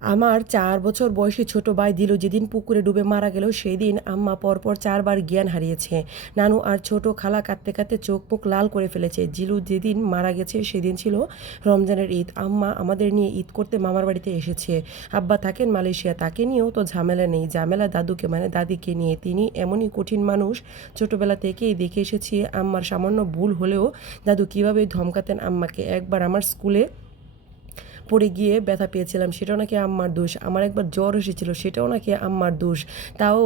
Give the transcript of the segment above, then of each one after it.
আমার ৪ বছর বয়সী ছোট ভাই দিলু যেদিন পুকুরে ডুবে মারা গেল সেদিন আম্মা পরপর ৪ বার জ্ঞান হারিয়েছে। নানু আর ছোট খালা কাঁদতে কাঁদতে চোখ মুখ লাল করে ফেলেছে। জিলু যেদিন মারা গেছে সেদিন ছিল রমজানের ঈদ। আম্মা আমাদের নিয়ে ঈদ করতে মামার বাড়িতে এসেছে। আব্বা থাকেন মালয়েশিয়া, তাকে নিয়েও তো ঝামেলা নেই। ঝামেলা দাদুকে মানে দাদিকে নিয়ে। তিনি এমনই কঠিন মানুষ, ছোটবেলা থেকেই দেখে এসেছি। আম্মার সামান্য ভুল হলেও দাদু কীভাবে ধমকাতেন আম্মাকে। একবার আমার স্কুলে পড়ে গিয়ে ব্যথা পেয়েছিলাম, সেটাও নাকি আম্মার দোষ। আমার একবার জ্বর এসেছিল, সেটাও নাকি আম্মার দোষ। তাও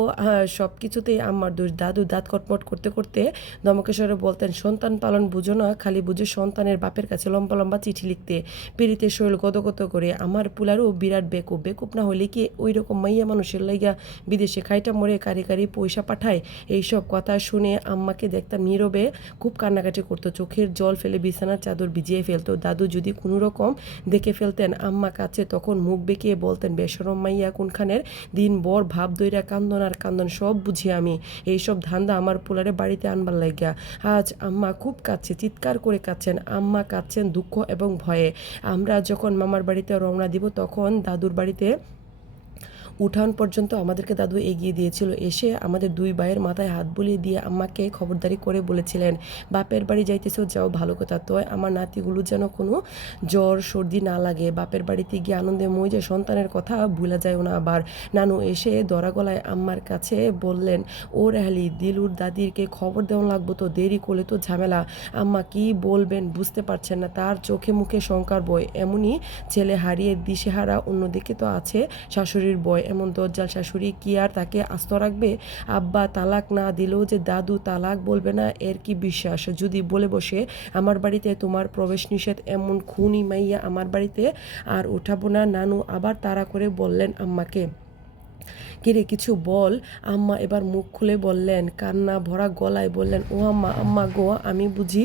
সব কিছুতেই আম্মার দোষ। দাদু দাঁত কটমট করতে করতে ধমকেশ্বরে বলতেন, সন্তান পালন বুঝো না, খালি বুঝো সন্তানের বাপের কাছে লম্বা লম্বা চিঠি লিখতে, পিড়িতে শৈল গদগদ করে। আমার পুলারও বিরাট বেকুব। বেকুব না হলে কি ওই রকম মাইয়া মানুষের লাইগা বিদেশে খাইটা মরে কারি কারি পয়সা পাঠায়? এইসব কথা শুনে আম্মাকে দেখতাম নীরবে খুব কান্নাকাটি করতো, চোখের জল ফেলে বিছানার চাদর ভিজিয়ে ফেলতো। দাদু যদি কোনো রকম দেখে ফেলতেন আম্মা কাছে, তখন মুখ বেঁকিয়ে বলতেন, বেশরম মাইয়া কোনখানের, দিন বর ভাব দইরা কান্দন আর কান্দন, সব বুঝি আমি। এইসব ধান্দা আমার পোলারে বাড়িতে আনবার লাগিয়া। আজ আম্মা খুব কাঁদছে, চিৎকার করে কাঁদছেন। আম্মা কাঁদছেন দুঃখ এবং ভয়ে। আমরা যখন মামার বাড়িতে রওনা দিব তখন দাদুর বাড়িতে উঠান পর্যন্ত আমাদেরকে দাদু এগিয়ে দিয়েছিল। এসে আমাদের দুই ভাইয়ের মাথায় হাত বুলিয়ে দিয়ে আম্মাকে খবরদারি করে বলেছিলেন, বাপের বাড়ি যাইতেছো যাও, ভালো কথা, তয় আমার নাতিগুলো যেন কোনো জ্বর সর্দি না লাগে। বাপের বাড়িতে গিয়ে আনন্দে মই যে সন্তানের কথা ভুলা যায় না আবার। নানু এসে দরা গলায় আম্মার কাছে বললেন, ও রেহালি, দিলুর দাদিরকে খবর দেওয়া লাগবো তো, দেরি করলে তো ঝামেলা। আম্মা কি বলবেন বুঝতে পারছেন না, তার চোখে মুখে শঙ্কার বই। এমনই ছেলে হারিয়ে দিশেহারা, অন্যদিকে তো আছে শাশুড়ির বয়। এমন দজ্জাল শাশুড়ি কি আর তাকে আস্ত রাখবে? আব্বা তালাক না দিলেও যে দাদু তালাক বলবে না, এর কি বিশ্বাস? যদি বলে বসে আমার বাড়িতে তোমার প্রবেশ নিষেধ, এমন খুনি মাইয়া আমার বাড়িতে আর উঠাবো না। নানু আবার তাড়া করে বললেন আম্মাকে, কিরে কিছু বল। আম্মা এবার মুখ খুলে বললেন, কান্না ভরা গলায় বললেন, ও আম্মা, আম্মা গো, আমি বুঝি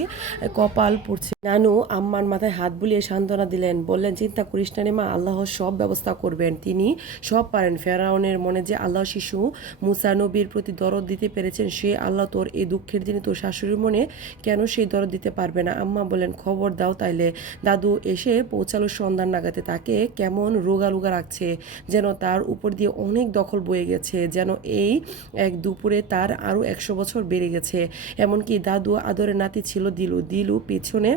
কপাল পড়ছে। নানু আম্মার মাথায় হাত বুলিয়ে সান্ত্বনা দিলেন, বললেন, চিন্তা করিস না রে মা, আল্লাহ সব ব্যবস্থা করবেন, তিনি সব পারেন। ফেরাউনের মনে যে আল্লাহ শিশু মুসা নবীর প্রতি দরদ দিতে পেরেছেন, সে আল্লাহ তোর এই দুঃখের দিনে তোর শাশুড়ির মনে কেন সেই দরদ দিতে পারবে না? আম্মা বলেন, খবর দাও তাইলে। দাদু এসে পৌঁছালো সন্ধ্যার নাগাতে। তাকে কেমন রোগা রোগা রাখছে, যেন তার উপর দিয়ে অনেক দখল বয়ে গেছে, যেন এই এক দুপুরে তার আরও 100 বছর বেড়ে গেছে। এমনকি দাদু আদরের নাতি ছিল দিলু। দিলু পেছনে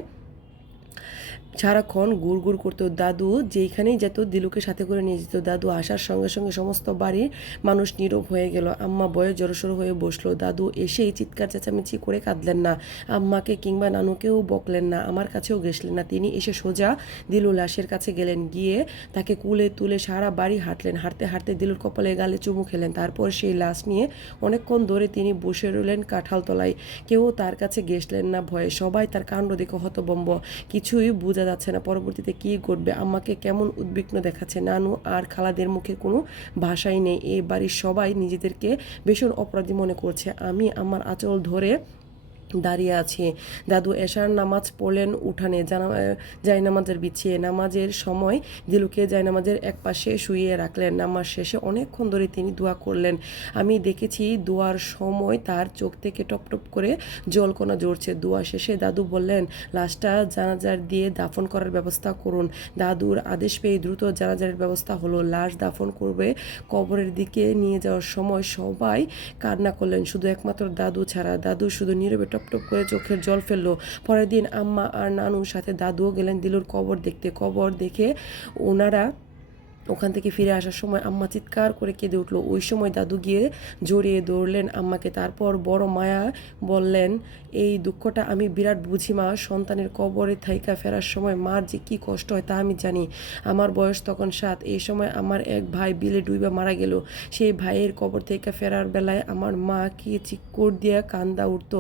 সারাক্ষণ গুড় গুড় করতো। দাদু যেইখানেই যেত দিলুকে সাথে করে নিয়ে যেত। দাদু আসার সঙ্গে সঙ্গে সমস্ত বাড়ির মানুষ নীরব হয়ে গেল। আম্মা বয়ে জড়সড় হয়ে বসলো। দাদু এসেই চিৎকার চেঁচামেচি করে কাঁদলেন না, আম্মাকে কিংবা নানুকেও বকলেন না, আমার কাছেও গেসলেন না। তিনি এসে সোজা দিলু লাশের কাছে গেলেন, গিয়ে তাকে কুলে তুলে সারা বাড়ি হাঁটলেন। হাঁটতে হাঁটতে দিলুর কপালে গালে চুমু খেলেন। তারপর সেই লাশ নিয়ে অনেকক্ষণ ধরে তিনি বসে রইলেন কাঁঠাল তলায়। কেউ তার কাছে গেসলেন না ভয়ে। সবাই তার কাণ্ড দেখে হতবম্ব, কিছুই বোঝা যাচ্ছে না পরবর্তীতে কী ঘটবে। আম্মাকে কেমন উদ্বিগ্ন দেখাচ্ছে। নানু আর খালাদের মুখে কোনো ভাষাই নেই। এই বাড়ির সবাই নিজেদেরকে ভীষণ অপরাধী মনে করছে। আমি আমার আঁচল ধরে দাঁড়িয়ে আছি। দাদু এশার নামাজ পড়লেন উঠানে, জায়নামাজের বিছিয়ে। নামাজের সময় দিলুকে জায়নামাজের এক পাশে শুইয়ে রাখলেন। নামাজ শেষে অনেকক্ষণ ধরে তিনি দোয়া করলেন। আমি দেখেছি দোয়ার সময় তার চোখ থেকে টপ টপ করে জলকণা ঝরছে। দোয়া শেষে দাদু বললেন, লাশটা জানাজার দিয়ে দাফন করার ব্যবস্থা করুন। দাদুর আদেশ পেয়ে দ্রুত জানাজারের ব্যবস্থা হলো। লাশ দাফন করবে কবরের দিকে নিয়ে যাওয়ার সময় সবাই কান্না করলেন, শুধু একমাত্র দাদু ছাড়া। দাদু শুধু নীরবে টপ টপ করে চোখের জল ফেললো। পরের দিন আম্মা আর নানুর সাথে দাদুও গেলেন দিলুর কবর দেখতে। কবর দেখে ওনারা ওখান থেকে ফিরে আসার সময় আম্মা চিৎকার করে কেঁদে উঠলো। ওই সময় দাদু গিয়ে জড়িয়ে ধরলেন আম্মাকে। তারপর বড় মায়া বললেন, এই দুঃখটা আমি বিরাট বুঝি মা। সন্তানের কবরে থাইকা ফেরার সময় মার যে কী কষ্ট হয় তা আমি জানি। আমার বয়স তখন 7। এই সময় আমার এক ভাই বিলে ডুইবা মারা গেল। সেই ভাইয়ের কবর থেকে ফেরার বেলায় আমার মা কি চিক্কর দিয়া কান্দা উঠত।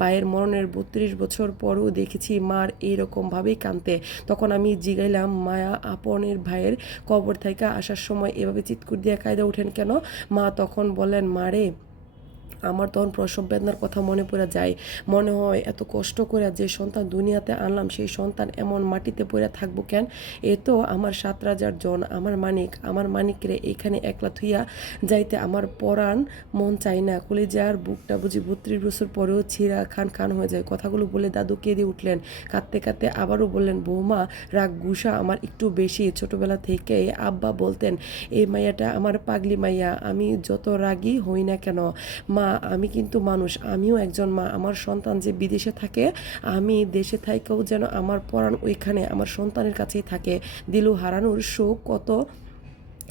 ভাইয়ের মরণের 32 বছর পরেও দেখেছি মার এইরকমভাবেই কাঁদতে। তখন আমি জিগাইলাম, মায়া আপনের ভাইয়ের কবর থেকে আসার সময় এভাবে চিৎকুর দিয়ে কায়দা উঠেন কেন? মা তখন বললেন, মারে আমার তখন প্রসব বেদনার কথা মনে পড়ে যায়। মনে হয় এত কষ্ট করে যে সন্তান দুনিয়াতে আনলাম সেই সন্তান এমন মাটিতে পড়ে থাকবো কেন? এ তো আমার 7 রাজার জন, আমার মানিকরে এখানে একলা থুইয়া যাইতে আমার পরাণ মন চাই না। কলিজার বুকটা বুঝি 32 বছর পরেও ছিঁড়া খান খান হয়ে যায়। কথাগুলো বলে দাদু কেঁদে উঠলেন। কাঁদতে কাঁদতে আবারও বললেন, বৌমা রাগ গুসা আমার একটু বেশি। ছোটবেলা থেকে আব্বা বলতেন এই মাইয়াটা আমার পাগলি মাইয়া, আমি যত রাগী হই না কেন মা আমি কিন্তু মানুষ, আমিও একজন মা। আমার সন্তান যে বিদেশে থাকে, আমি দেশে থাইকেও যেন আমার পরাণ ওইখানে আমার সন্তানের কাছেই থাকে। দিলু হারানোর শোক কত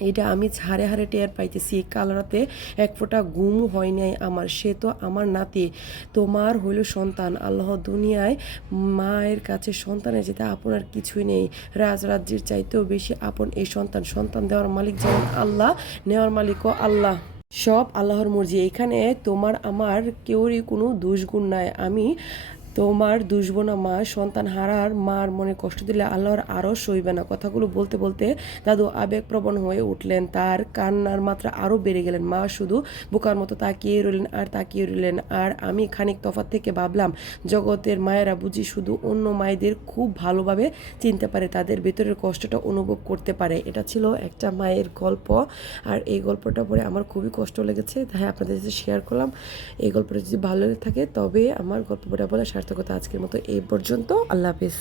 এটা আমি হারে হারে টের পাইতেছি। কাল রাতে এক ফোঁটা ঘুমও হয় নাই আমার। সে তো আমার নাতি, তোমার হইল সন্তান। আল্লাহ দুনিয়ায় মায়ের কাছে সন্তানের যেটা আপনার কিছুই নেই। রাজরাজ্যের চাইতেও বেশি আপন এই সন্তান। সন্তান দেওয়ার মালিক যেমন আল্লাহ, নেওয়ার মালিকও আল্লাহ। সব আল্লাহর মর্জি। এখানে তোমার আমার কেউরই কোনো দোষগুণ নাই। আমি তোমার দুষবো না মা। সন্তান হারার মার মনে কষ্ট দিলে আল্লাহর আরও সইবে না। কথাগুলো বলতে বলতে দাদু আবেগপ্রবণ হয়ে উঠলেন। তার কান্নার মাত্রা আরও বেড়ে গেলেন। মা শুধু বোকার মতো তাকিয়ে রইলেন। আর আমি খানিক তফাৎ থেকে ভাবলাম, জগতের মায়েরা বুঝি শুধু অন্য মায়েদের খুব ভালোভাবে চিনতে পারে, তাদের ভেতরের কষ্টটা অনুভব করতে পারে। এটা ছিল একটা মায়ের গল্প। আর এই গল্পটা পড়ে আমার খুবই কষ্ট লেগেছে, তাই আপনাদের সাথে শেয়ার করলাম। এই গল্পটা যদি ভালো লেগে থাকে তবে আমার গল্প পড়া বলা সার্থকতা। আজকের মতো এই পর্যন্ত। আল্লাহ হাফিজ।